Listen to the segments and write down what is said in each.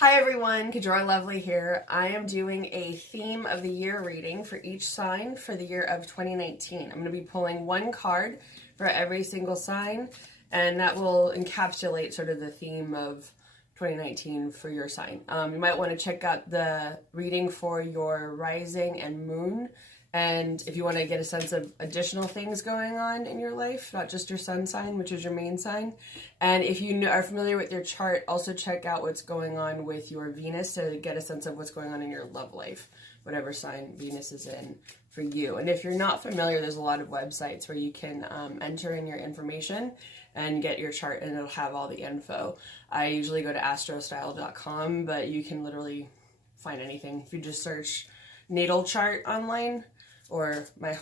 Hi everyone, Kajora Lovely here. I am doing a theme of the year reading for each sign for the year of 2019. I'm going to be pulling one card for every single sign, and that will encapsulate sort of the theme of 2019 for your sign. You might want to check out the reading for your rising and moon, and if you want to get a sense of additional things going on in your life, not just your sun sign, which is your main sign. And if you are familiar with your chart, also check out what's going on with your Venus to get a sense of what's going on in your love life, whatever sign Venus is in for you. And if you're not familiar, there's a lot of websites where you can enter in your information and get your chart, and it'll have all the info. I usually go to astrostyle.com, but you can literally find anything. If you just search natal chart online, or my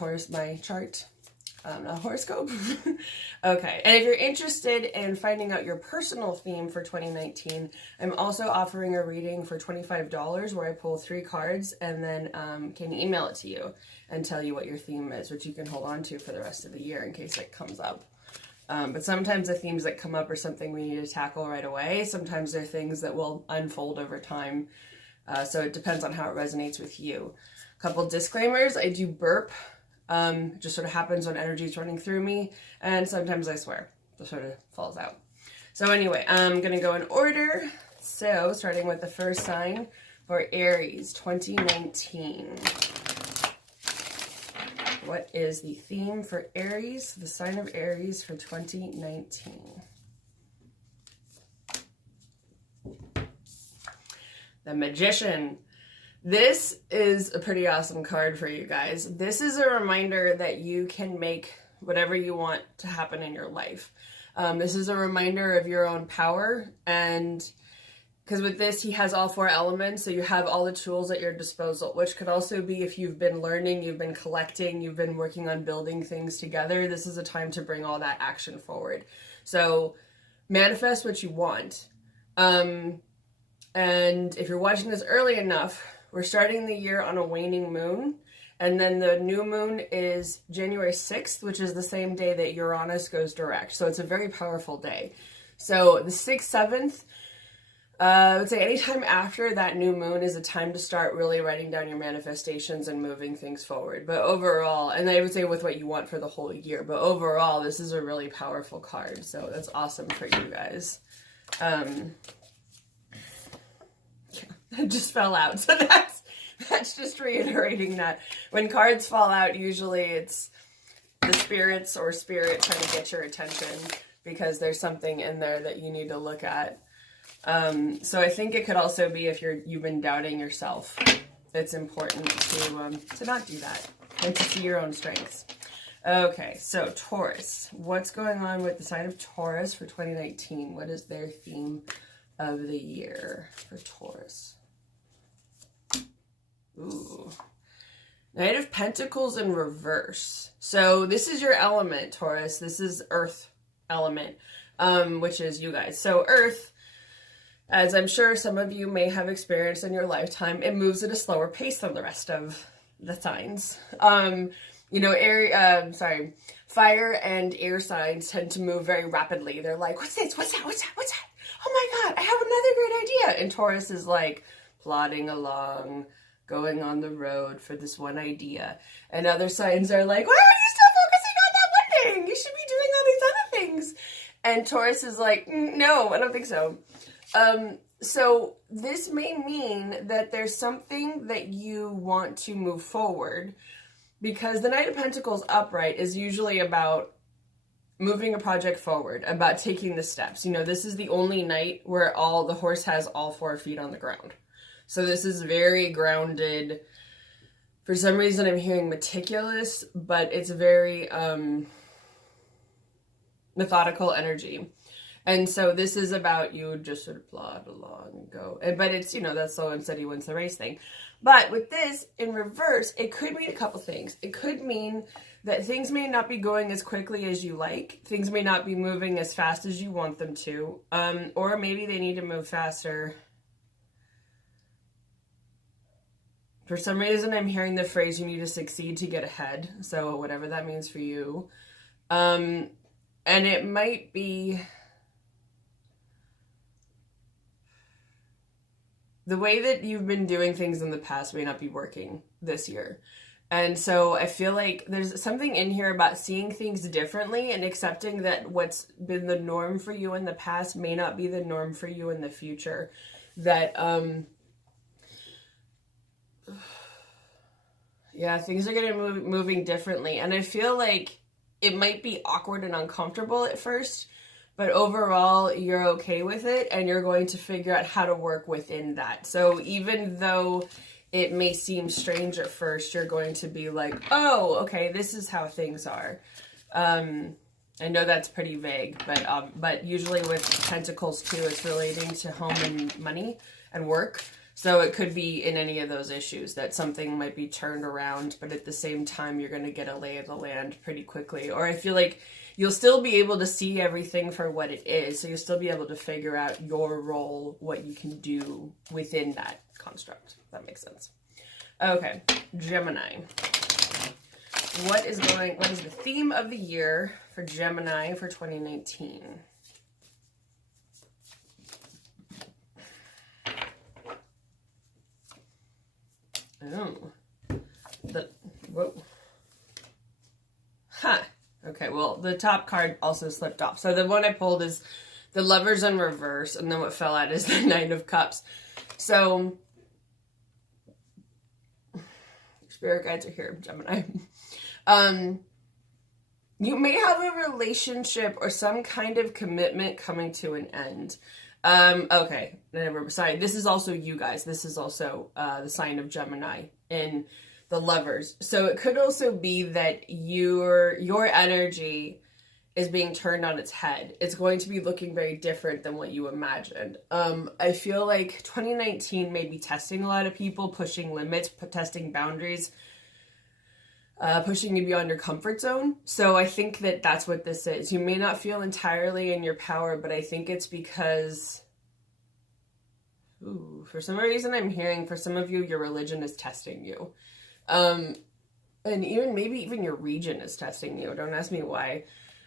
chart, a horoscope. Okay, and if you're interested in finding out your personal theme for 2019, I'm also offering a reading for $25 where I pull 3 cards and then can email it to you and tell you what your theme is, which you can hold on to for the rest of the year in case it comes up. But sometimes the themes that come up are something we need to tackle right away. Sometimes they're things that will unfold over time. So it depends on how it resonates with you. Couple disclaimers: I do burp. It just sort of happens when energy's running through me, and sometimes I swear. It sort of falls out. So anyway, I'm going to go in order. So starting with the first sign for Aries 2019. What is the theme for Aries, the sign of Aries for 2019? The Magician. This is a pretty awesome card for you guys. This is a reminder that you can make whatever you want to happen in your life. This is a reminder of your own power, and because with this, he has all 4 elements, so you have all the tools at your disposal, which could also be if you've been learning, you've been collecting, you've been working on building things together. This is a time to bring all that action forward. So manifest what you want. And if you're watching this early enough, we're starting the year on a waning moon, and then the new moon is January 6th, which is the same day that Uranus goes direct. So it's a very powerful day. So the 6th, 7th, I would say anytime after that new moon is a time to start really writing down your manifestations and moving things forward. But overall, and I would say with what you want for the whole year, but overall, this is a really powerful card. So that's awesome for you guys. It just fell out. So that's just reiterating that when cards fall out, usually it's the spirits or spirit trying to get your attention because there's something in there that you need to look at. So I think it could also be if you've been doubting yourself. It's important to not do that and to see your own strengths. Okay, so Taurus. What's going on with the sign of Taurus for 2019? What is their theme of the year for Taurus? Ooh. Knight of Pentacles in reverse. So this is your element, Taurus. This is Earth element, which is you guys. So Earth, as I'm sure some of you may have experienced in your lifetime, it moves at a slower pace than the rest of the signs. Fire and air signs tend to move very rapidly. They're like, what's this? What's that? What's that? What's that? Oh my God, I have another great idea. And Taurus is like plodding along, going on the road for this one idea. And other signs are like, why are you still focusing on that one thing? You should be doing all these other things. And Taurus is like, no, I don't think so. So this may mean that there's something that you want to move forward, because the Knight of Pentacles upright is usually about moving a project forward, about taking the steps. You know, this is the only night where the horse has all 4 feet on the ground. So this is very grounded. For some reason I'm hearing meticulous, but it's very methodical energy. And so this is about you just sort of plod along and go. But it's, that slow and steady wins the race thing. But with this in reverse, it could mean a couple things. It could mean that things may not be going as quickly as you like. Things may not be moving as fast as you want them to. Or maybe they need to move faster. For some reason, I'm hearing the phrase, you need to succeed to get ahead. So whatever that means for you. And it might be the way that you've been doing things in the past may not be working this year. And so I feel like there's something in here about seeing things differently and accepting that what's been the norm for you in the past may not be the norm for you in the future. That, yeah, things are going to be moving differently. And I feel like it might be awkward and uncomfortable at first, but overall you're okay with it and you're going to figure out how to work within that. So even though it may seem strange at first, you're going to be like, oh, okay, this is how things are. I know that's pretty vague, but usually with Pentacles too, it's relating to home and money and work. So it could be in any of those issues that something might be turned around, but at the same time, you're going to get a lay of the land pretty quickly. Or I feel like you'll still be able to see everything for what it is. So you'll still be able to figure out your role, what you can do within that construct. If that makes sense. Okay, Gemini. What is the theme of the year for Gemini for 2019? Oh, whoa. Huh. Okay, well, the top card also slipped off. So the one I pulled is the Lovers in reverse, and then what fell out is the Knight of Cups. So, spirit guides are here, Gemini. You may have a relationship or some kind of commitment coming to an end. Okay, sorry, this is also you guys. This is also the sign of Gemini in the Lovers. So it could also be that your energy is being turned on its head. It's going to be looking very different than what you imagined. I feel like 2019 may be testing a lot of people, pushing limits, testing boundaries, pushing you beyond your comfort zone. So I think that that's what this is. You may not feel entirely in your power, but I think it's because, for some reason I'm hearing for some of you, your religion is testing you. And maybe even your region is testing you. Don't ask me why.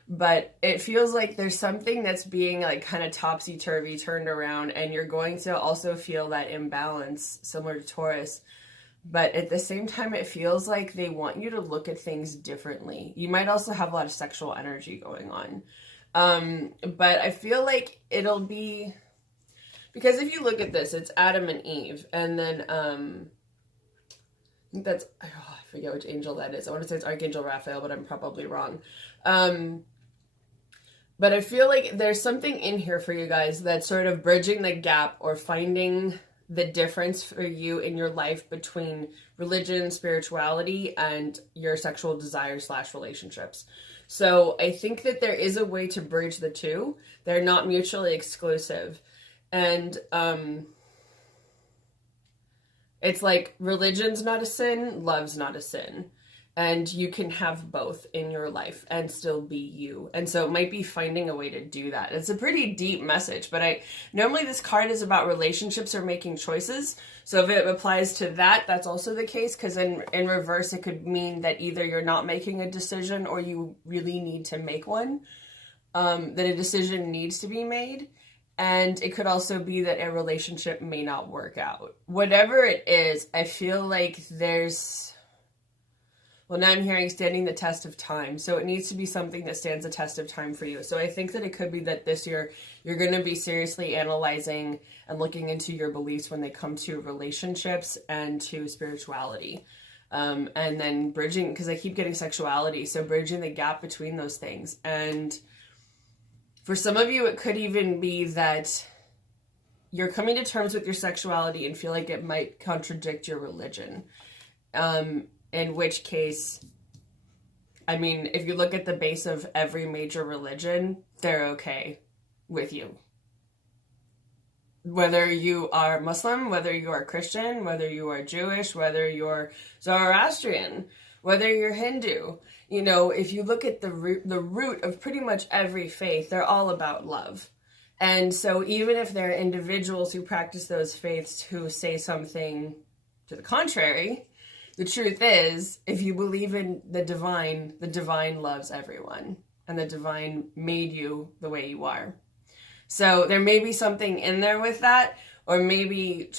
But it feels like there's something that's being like kind of topsy-turvy turned around, and you're going to also feel that imbalance similar to Taurus. But at the same time, it feels like they want you to look at things differently. You might also have a lot of sexual energy going on. But I feel like it'll be, because if you look at this, it's Adam and Eve. And then, I think that's, I forget which angel that is. I want to say it's Archangel Raphael, but I'm probably wrong. But I feel like there's something in here for you guys that's sort of bridging the gap or finding the difference for you in your life between religion, spirituality, and your sexual desires / relationships. So I think that there is a way to bridge the two. They're not mutually exclusive. And it's like religion's not a sin, love's not a sin. And you can have both in your life and still be you. And so it might be finding a way to do that. It's a pretty deep message, but normally this card is about relationships or making choices. So if it applies to that, that's also the case, because in reverse, it could mean that either you're not making a decision or you really need to make one, that a decision needs to be made. And it could also be that a relationship may not work out. Whatever it is, I feel like well, now I'm hearing standing the test of time. So it needs to be something that stands the test of time for you. So I think that it could be that this year you're going to be seriously analyzing and looking into your beliefs when they come to relationships and to spirituality. And then bridging, because I keep getting sexuality. So bridging the gap between those things. And for some of you, it could even be that you're coming to terms with your sexuality and feel like it might contradict your religion. In which case, I mean, if you look at the base of every major religion, they're okay with you. Whether you are Muslim, whether you are Christian, whether you are Jewish, whether you're Zoroastrian, whether you're Hindu, if you look at the root of pretty much every faith, they're all about love. And so even if there are individuals who practice those faiths who say something to the contrary, the truth is, if you believe in the divine loves everyone, and the divine made you the way you are. So there may be something in there with that, or maybe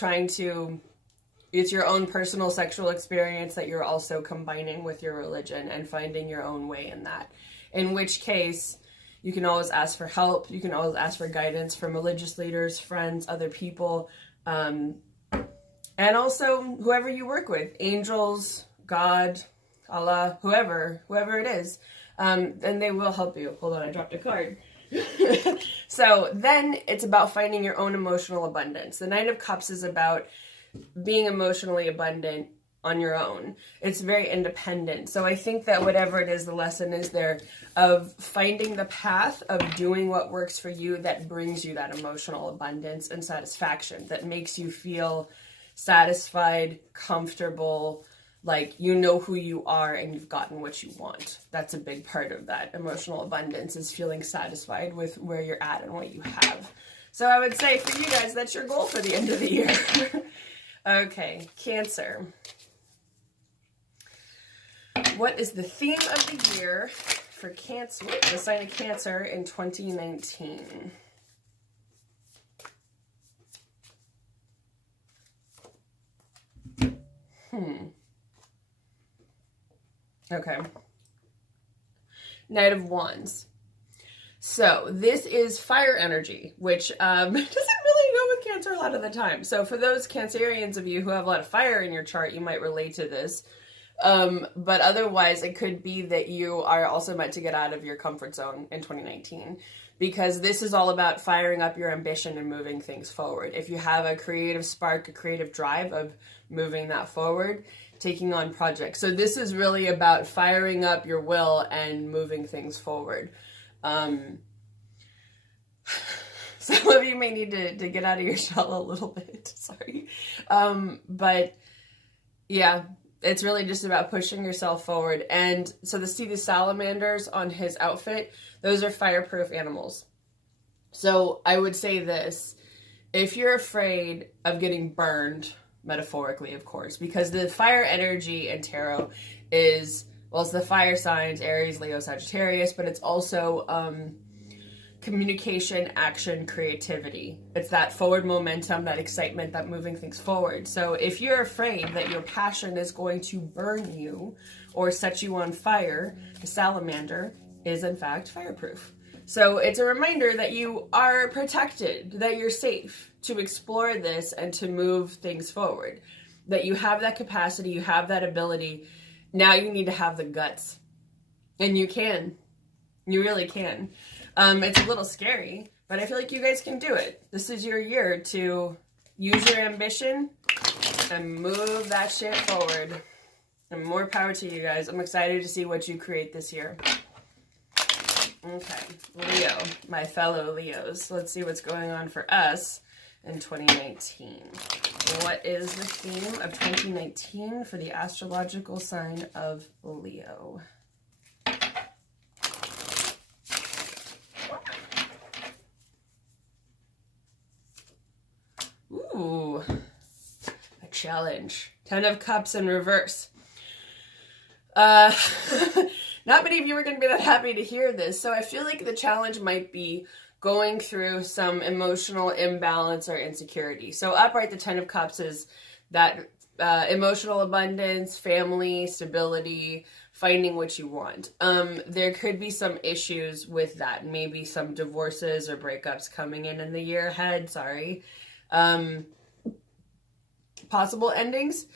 it's your own personal sexual experience that you're also combining with your religion and finding your own way in that. In which case, you can always ask for help. You can always ask for guidance from religious leaders, friends, other people, and also whoever you work with, angels, God, Allah, whoever it is, and they will help you. Hold on, I dropped a card. So then it's about finding your own emotional abundance. The Nine of Cups is about being emotionally abundant on your own. It's very independent. So I think that whatever it is, the lesson is there of finding the path of doing what works for you that brings you that emotional abundance and satisfaction, that makes you feel satisfied, comfortable, like you know who you are and you've gotten what you want. That's a big part of that emotional abundance, is feeling satisfied with where you're at and what you have. So I would say for you guys, that's your goal for the end of the year. Okay, Cancer. What is the theme of the year for Cancer, the sign of Cancer, in 2019? Okay. Knight of Wands. So this is fire energy, which doesn't really go with Cancer a lot of the time. So for those Cancerians of you who have a lot of fire in your chart, you might relate to this. But otherwise, it could be that you are also meant to get out of your comfort zone in 2019, because this is all about firing up your ambition and moving things forward. If you have a creative spark, a creative drive of moving that forward, taking on projects. So this is really about firing up your will and moving things forward. Some of you may need to get out of your shell a little bit. Sorry. But yeah, it's really just about pushing yourself forward. And so see the salamanders on his outfit, those are fireproof animals. So I would say this: if you're afraid of getting burned, metaphorically, of course, because the fire energy in tarot is, well, it's the fire signs, Aries, Leo, Sagittarius, but it's also communication, action, creativity. It's that forward momentum, that excitement, that moving things forward. So if you're afraid that your passion is going to burn you or set you on fire, the salamander is in fact fireproof. So it's a reminder that you are protected, that you're safe to explore this and to move things forward, that you have that capacity, you have that ability. Now you need to have the guts, and you can. You really can. It's a little scary, but I feel like you guys can do it. This is your year to use your ambition and move that shit forward. And more power to you guys. I'm excited to see what you create this year. Okay, Leo, my fellow Leos. Let's see what's going on for us in 2019. What is the theme of 2019 for the astrological sign of Leo? Ooh, a challenge. 10 of Cups in reverse. Not many of you are going to be that happy to hear this, so I feel like the challenge might be going through some emotional imbalance or insecurity. So upright, the 10 of Cups is that emotional abundance, family, stability, finding what you want. There could be some issues with that. Maybe some divorces or breakups coming in the year ahead. Sorry. Possible endings.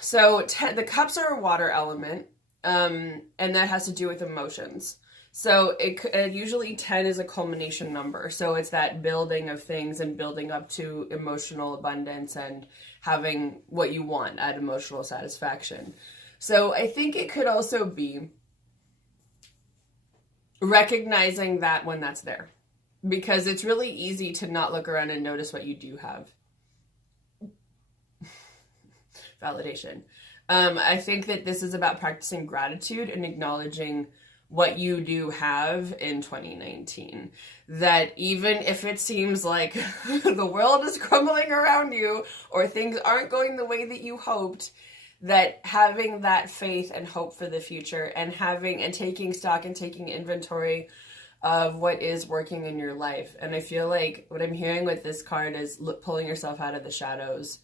So the cups are a water element, and that has to do with emotions. So usually 10 is a culmination number. So it's that building of things and building up to emotional abundance and having what you want at emotional satisfaction. So I think it could also be recognizing that when that's there, because it's really easy to not look around and notice what you do have. Validation. I think that this is about practicing gratitude and acknowledging what you do have in 2019. That even if it seems like the world is crumbling around you or things aren't going the way that you hoped, that having that faith and hope for the future and taking stock and taking inventory of what is working in your life. And I feel like what I'm hearing with this card is pulling yourself out of the shadows,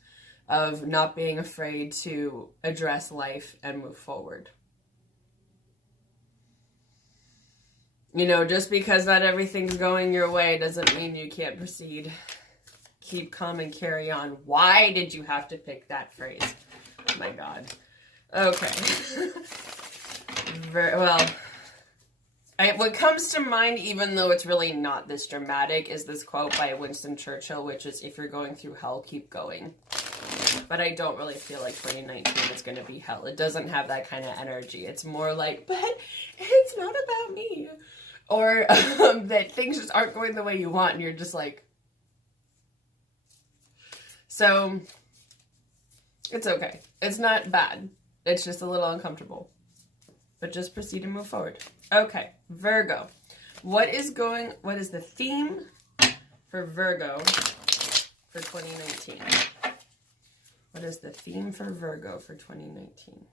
of not being afraid to address life and move forward. You know, just because not everything's going your way doesn't mean you can't proceed. Keep calm and carry on. Why did you have to pick that phrase? Oh my God. Okay. Well, what comes to mind, even though it's really not this dramatic, is this quote by Winston Churchill, which is, if you're going through hell, keep going. But I don't really feel like 2019 is going to be hell. It doesn't have that kind of energy. It's more like, but it's not about me. Or that things just aren't going the way you want, and you're just like... So, it's okay. It's not bad. It's just a little uncomfortable. But just proceed and move forward. Okay, Virgo. What is the theme for Virgo for 2019? What is the theme for Virgo for 2019?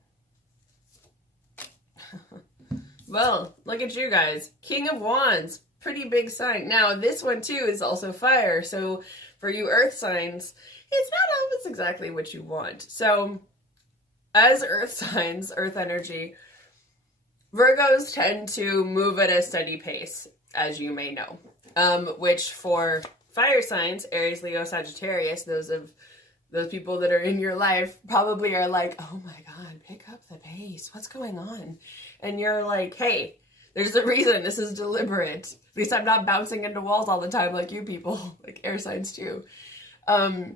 Well, look at you guys. King of Wands. Pretty big sign. Now, this one too is also fire. So, for you earth signs, it's not always exactly what you want. So, as earth signs, earth energy, Virgos tend to move at a steady pace, as you may know. Which for fire signs, Aries, Leo, Sagittarius, those people that are in your life probably are like, oh my God, pick up the pace. What's going on? And you're like, hey, there's a reason. This is deliberate. At least I'm not bouncing into walls all the time like you people, like air signs too. But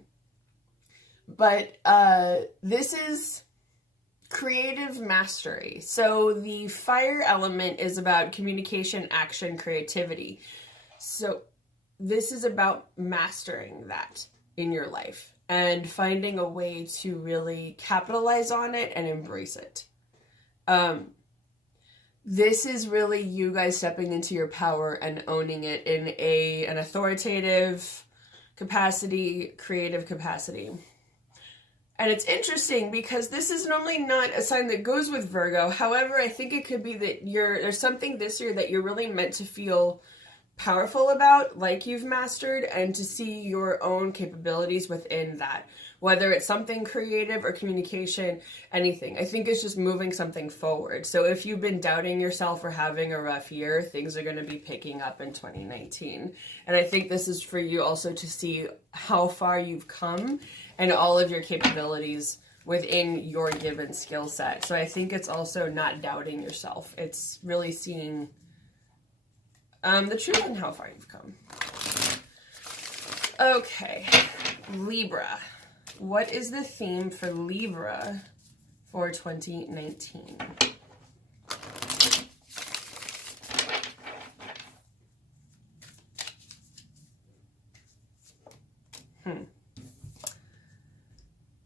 this is creative mastery. So the fire element is about communication, action, creativity. So this is about mastering that in your life and finding a way to really capitalize on it and embrace it. This is really you guys stepping into your power and owning it in an authoritative capacity, creative capacity. And it's interesting because this is normally not a sign that goes with Virgo. However, I think it could be that there's something this year that you're really meant to feel powerful about, like you've mastered, and to see your own capabilities within that. Whether it's something creative or communication, anything. I think it's just moving something forward. So if you've been doubting yourself or having a rough year, things are going to be picking up in 2019. And I think this is for you also to see how far you've come and all of your capabilities within your given skill set. So I think it's also not doubting yourself. It's really seeing the truth in how far you've come. Okay, Libra. What is the theme for Libra for 2019?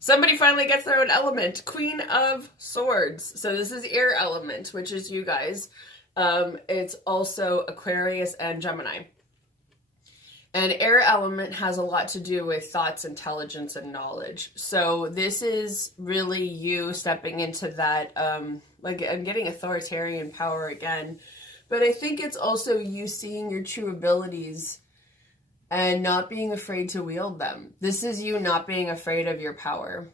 Somebody finally gets their own element. Queen of Swords. So this is air element, which is you guys. It's also Aquarius and Gemini. And air element has a lot to do with thoughts, intelligence, and knowledge. So this is really you stepping into that, like I'm getting authoritarian power again. But I think it's also you seeing your true abilities and not being afraid to wield them. This is you not being afraid of your power.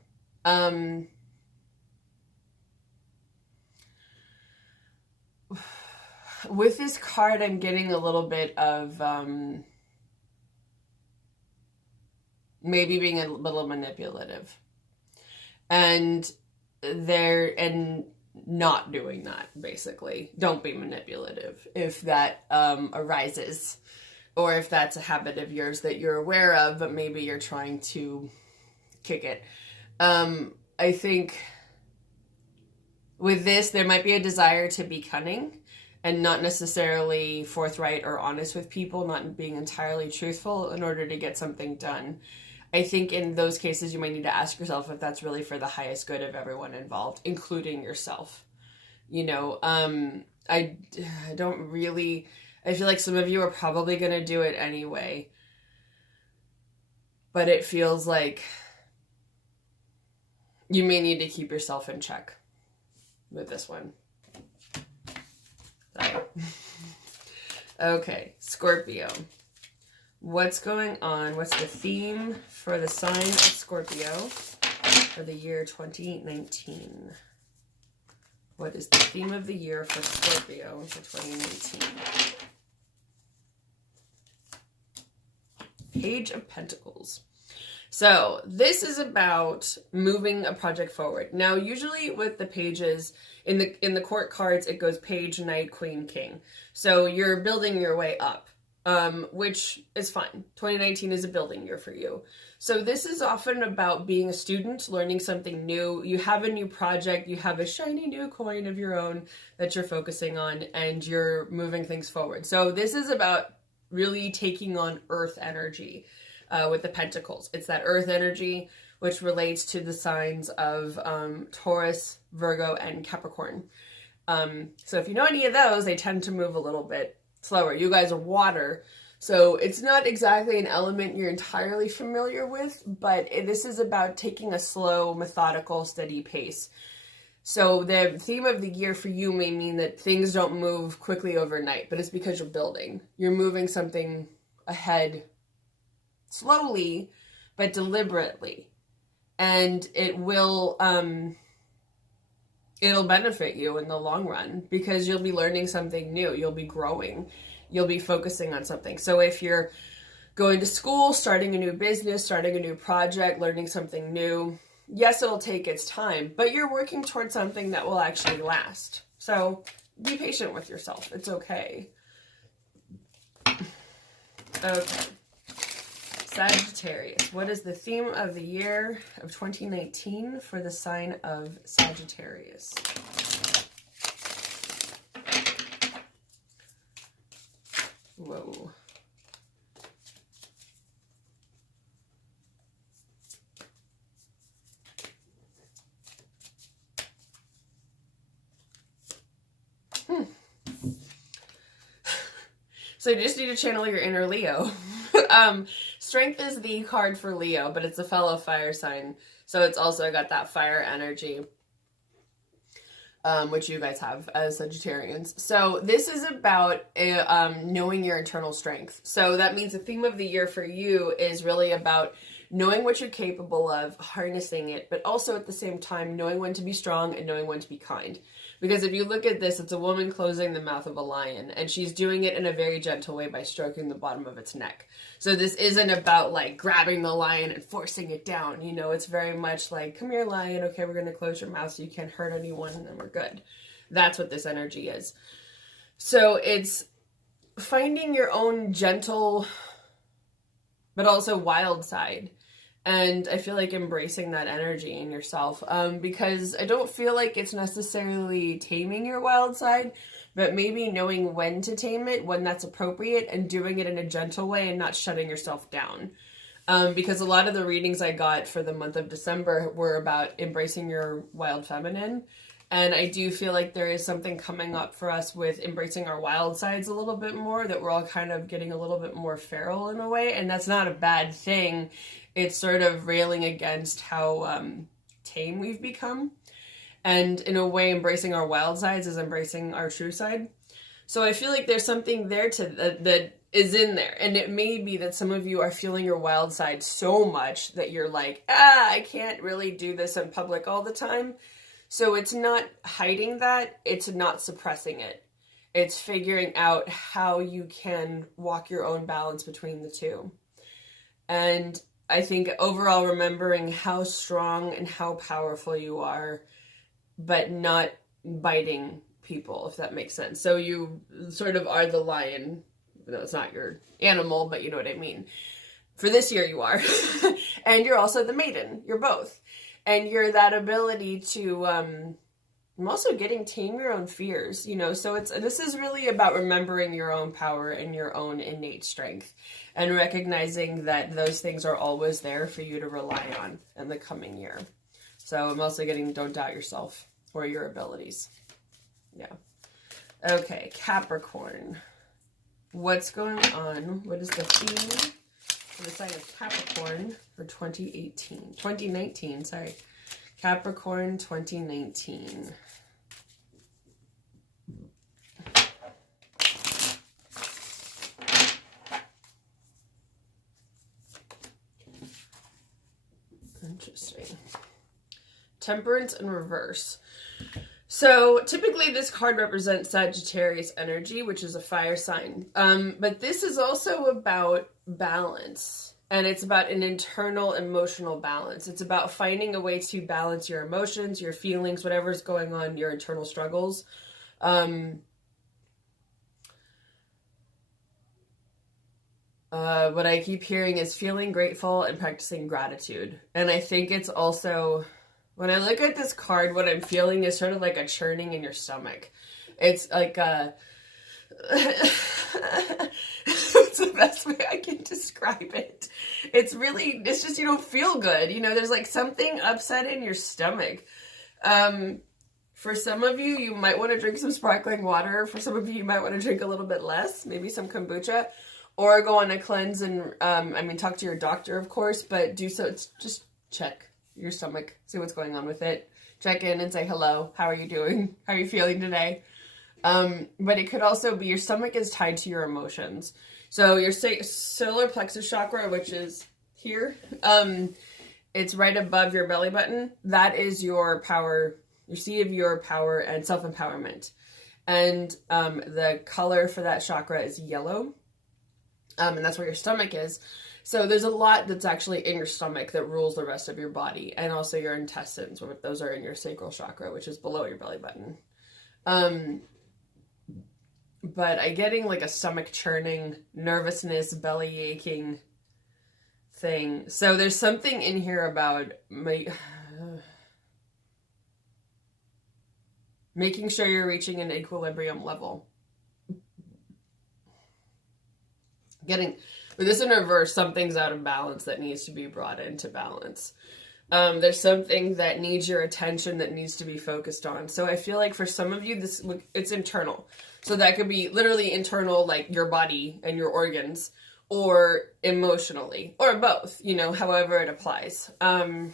With this card, I'm getting a little bit of maybe being a little manipulative. And not doing that, basically. Don't be manipulative if that arises. Or if that's a habit of yours that you're aware of, but maybe you're trying to kick it. I think with this, there might be a desire to be cunning and not necessarily forthright or honest with people, not being entirely truthful in order to get something done. I think in those cases, you might need to ask yourself if that's really for the highest good of everyone involved, including yourself. You know, I feel like some of you are probably going to do it anyway. But it feels like you may need to keep yourself in check with this one. Okay, Scorpio. What's going on? What's the theme for the sign of Scorpio for the year 2019? What is the theme of the year for Scorpio for 2019? Page of Pentacles. So this is about moving a project forward. Now, usually with the pages in the court cards, it goes page, knight, queen, king. So you're building your way up, which is fine. 2019 is a building year for you. So this is often about being a student, learning something new. You have a new project, you have a shiny new coin of your own that you're focusing on, and you're moving things forward. So this is about really taking on earth energy. With the pentacles. It's that earth energy, which relates to the signs of Taurus, Virgo, and Capricorn. So if you know any of those, they tend to move a little bit slower. You guys are water, so it's not exactly an element you're entirely familiar with, but this is about taking a slow, methodical, steady pace. So the theme of the year for you may mean that things don't move quickly overnight, but it's because you're building. You're moving something ahead slowly, but deliberately. And it will, it'll benefit you in the long run because you'll be learning something new. You'll be growing. You'll be focusing on something. So if you're going to school, starting a new business, starting a new project, learning something new, yes, it'll take its time, but you're working towards something that will actually last. So be patient with yourself. It's okay. Okay. Sagittarius. What is the theme of the year of 2019 for the sign of Sagittarius? Whoa. So you just need to channel your inner Leo. Strength is the card for Leo, but it's a fellow fire sign. So it's also got that fire energy, which you guys have as Sagittarians. So this is about knowing your internal strength. So that means the theme of the year for you is really about knowing what you're capable of, harnessing it, but also at the same time knowing when to be strong and knowing when to be kind. Because if you look at this, it's a woman closing the mouth of a lion, and she's doing it in a very gentle way by stroking the bottom of its neck. So this isn't about like grabbing the lion and forcing it down. You know, it's very much like, come here, lion. Okay, we're going to close your mouth so you can't hurt anyone, and then we're good. That's what this energy is. So it's finding your own gentle, but also wild side. And I feel like embracing that energy in yourself, because I don't feel like it's necessarily taming your wild side, but maybe knowing when to tame it, when that's appropriate, and doing it in a gentle way and not shutting yourself down. Because a lot of the readings I got for the month of December were about embracing your wild feminine. And I do feel like there is something coming up for us with embracing our wild sides a little bit more, that we're all kind of getting a little bit more feral in a way. And that's not a bad thing. It's sort of railing against how tame we've become. And in a way, embracing our wild sides is embracing our true side. So I feel like there's something there that is in there. And it may be that some of you are feeling your wild side so much that you're like, I can't really do this in public all the time. So it's not hiding that, it's not suppressing it. It's figuring out how you can walk your own balance between the two. And I think overall remembering how strong and how powerful you are, but not biting people, if that makes sense. So you sort of are the lion, even though it's not your animal, but you know what I mean. For this year you are. And you're also the maiden. You're both. And you're that ability to, I'm also getting tame your own fears, you know, so this is really about remembering your own power and your own innate strength and recognizing that those things are always there for you to rely on in the coming year. So I'm also getting don't doubt yourself or your abilities. Yeah. Okay, Capricorn. What's going on? What is the theme for the sign of Capricorn for 2019, sorry. Capricorn 2019. Interesting. Temperance in reverse. So typically this card represents Sagittarius energy, which is a fire sign. But this is also about balance. And it's about an internal emotional balance. It's about finding a way to balance your emotions, your feelings, whatever's going on, your internal struggles. What I keep hearing is feeling grateful and practicing gratitude. And I think it's also, when I look at this card, what I'm feeling is sort of like a churning in your stomach. It's like a, it's the best way I can describe it. It's really, it's just, you don't feel good. You know, there's like something upset in your stomach. For some of you, you might want to drink some sparkling water. For some of you, you might want to drink a little bit less, maybe some kombucha. Or go on a cleanse and, talk to your doctor, of course, but do so. It's just check your stomach, see what's going on with it. Check in and say, hello, how are you doing? How are you feeling today? But it could also be your stomach is tied to your emotions. So your solar plexus chakra, which is here, it's right above your belly button. That is your power, your seat of your power and self-empowerment. And the color for that chakra is yellow. And that's where your stomach is. So there's a lot that's actually in your stomach that rules the rest of your body, and also your intestines. Those are in your sacral chakra, which is below your belly button. But I'm getting like a stomach churning, nervousness, belly aching thing. So there's something in here about making sure you're reaching an equilibrium level. With this in reverse, something's out of balance that needs to be brought into balance. There's something that needs your attention, that needs to be focused on. So I feel like for some of you, it's internal. So that could be literally internal, like your body and your organs, or emotionally, or both, however it applies. What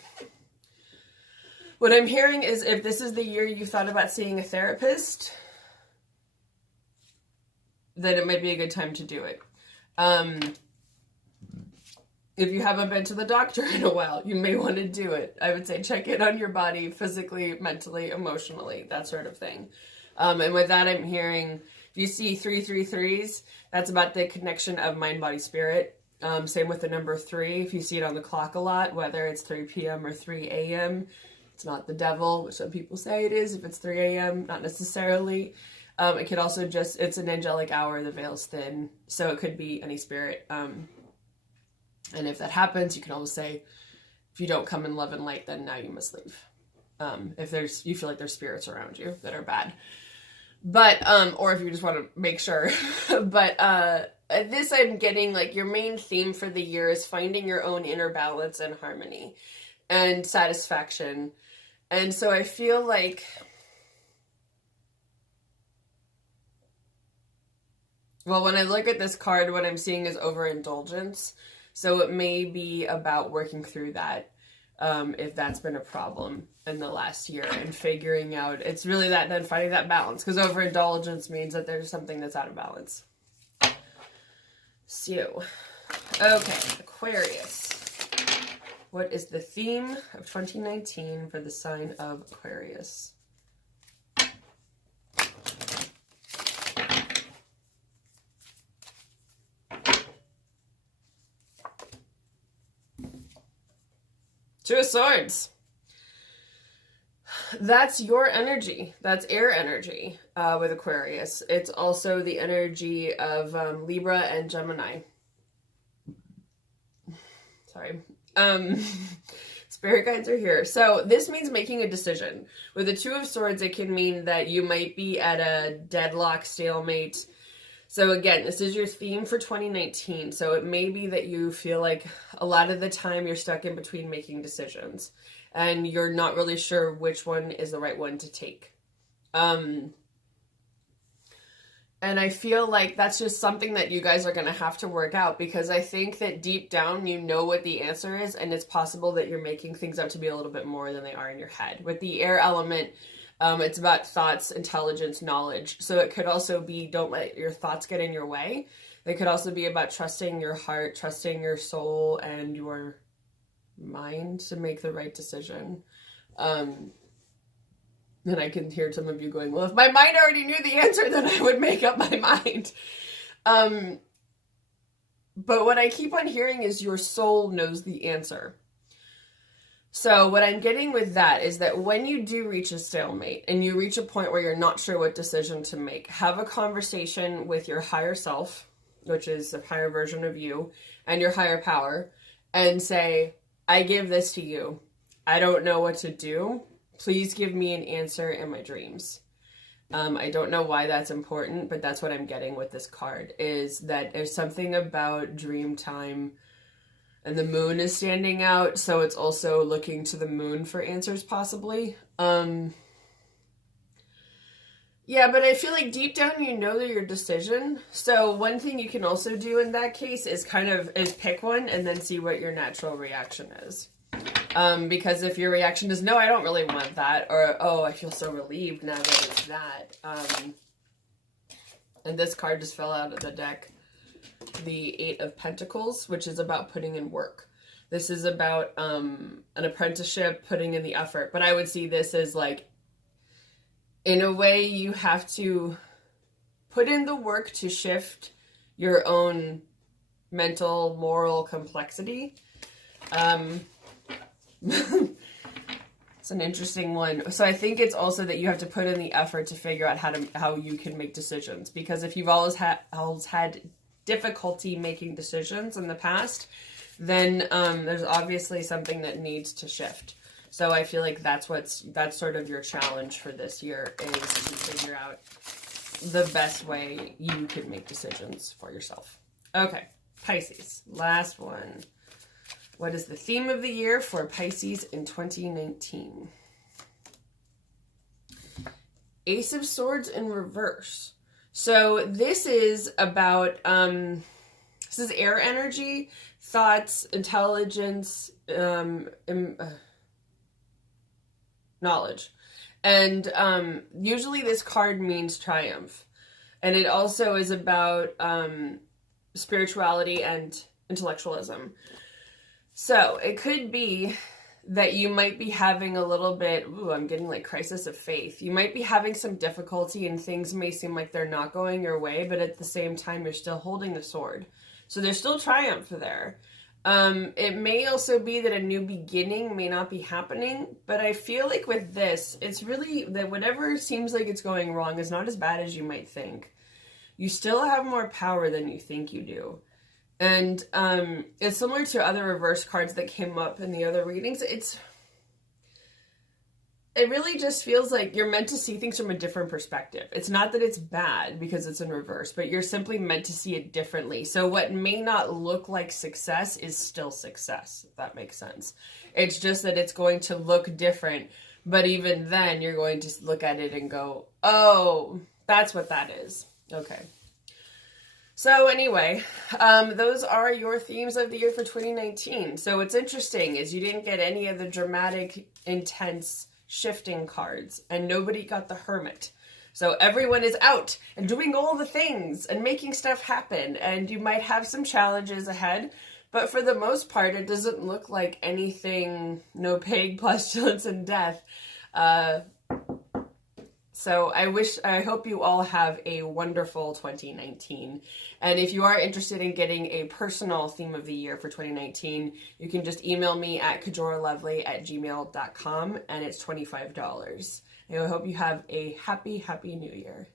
I'm hearing is if this is the year you thought about seeing a therapist, then it might be a good time to do it. If you haven't been to the doctor in a while, you may want to do it. I would say check in on your body physically, mentally, emotionally, that sort of thing. And with that, I'm hearing, if you see 333s, that's about the connection of mind, body, spirit. Same with the number 3. If you see it on the clock a lot, whether it's 3 p.m. or 3 a.m., it's not the devil, which some people say it is. If it's 3 a.m., not necessarily. It could also it's an angelic hour, the veil's thin, so it could be any spirit. And if that happens, you can always say, if you don't come in love and light, then now you must leave. If you feel like there's spirits around you that are bad. But, or if you just want to make sure. But this I'm getting, like, your main theme for the year is finding your own inner balance and harmony and satisfaction. And so I feel like when I look at this card, what I'm seeing is overindulgence. So it may be about working through that, if that's been a problem in the last year, and figuring out, it's really that then finding that balance, because overindulgence means that there's something that's out of balance. So, okay, Aquarius. What is the theme of 2019 for the sign of Aquarius? Two of Swords. That's your energy. That's air energy with Aquarius. It's also the energy of Libra and Gemini. Sorry. Spirit guides are here. So this means making a decision. With the Two of Swords, it can mean that you might be at a deadlock, stalemate. So again, this is your theme for 2019. So it may be that you feel like a lot of the time you're stuck in between making decisions and you're not really sure which one is the right one to take. And I feel like that's just something that you guys are going to have to work out, because I think that deep down you know what the answer is, and it's possible that you're making things out to be a little bit more than they are in your head. With the air element, it's about thoughts, intelligence, knowledge. So it could also be, don't let your thoughts get in your way. It could also be about trusting your heart, trusting your soul, and your mind to make the right decision. And I can hear some of you going, well, if my mind already knew the answer, then I would make up my mind. But what I keep on hearing is your soul knows the answer. So what I'm getting with that is that when you do reach a stalemate and you reach a point where you're not sure what decision to make, have a conversation with your higher self, which is a higher version of you, and your higher power, and say, I give this to you. I don't know what to do. Please give me an answer in my dreams. I don't know why that's important, but that's what I'm getting with this card, is that there's something about dream time, and the moon is standing out, so it's also looking to the moon for answers, possibly. Yeah, but I feel like deep down you know your decision. So one thing you can also do in that case is pick one and then see what your natural reaction is. Because if your reaction is, no, I don't really want that, or, oh, I feel so relieved now that it's that. And this card just fell out of the deck. The Eight of Pentacles, which is about putting in work. This is about an apprenticeship, putting in the effort. But I would see this as like, in a way, you have to put in the work to shift your own mental, moral complexity. It's an interesting one. So I think it's also that you have to put in the effort to figure out how you can make decisions. Because if you've always had difficulty making decisions in the past, then there's obviously something that needs to shift. So I feel like that's sort of your challenge for this year, is to figure out the best way you can make decisions for yourself. Okay, Pisces, last one. What is the theme of the year for Pisces in 2019? Ace of Swords in reverse. So this is about, this is air energy, thoughts, intelligence, knowledge. And usually this card means triumph. And it also is about spirituality and intellectualism. So it could be that you might be having a little bit, I'm getting like crisis of faith. You might be having some difficulty and things may seem like they're not going your way, but at the same time, you're still holding the sword. So there's still triumph there. It may also be that a new beginning may not be happening, but I feel like with this, it's really that whatever seems like it's going wrong is not as bad as you might think. You still have more power than you think you do. And it's similar to other reverse cards that came up in the other readings. It really just feels like you're meant to see things from a different perspective. It's not that it's bad because it's in reverse, but you're simply meant to see it differently. So what may not look like success is still success, if that makes sense. It's just that it's going to look different, but even then you're going to look at it and go, oh, that's what that is. Okay. So anyway, those are your themes of the year for 2019. So what's interesting is you didn't get any of the dramatic, intense shifting cards, and nobody got the Hermit. So everyone is out and doing all the things and making stuff happen, and you might have some challenges ahead, but for the most part, it doesn't look like anything, no plague, pestilence, and death. So I hope you all have a wonderful 2019. And if you are interested in getting a personal theme of the year for 2019, you can just email me at kajoralovely@gmail.com, and it's $25. And I hope you have a happy, happy new year.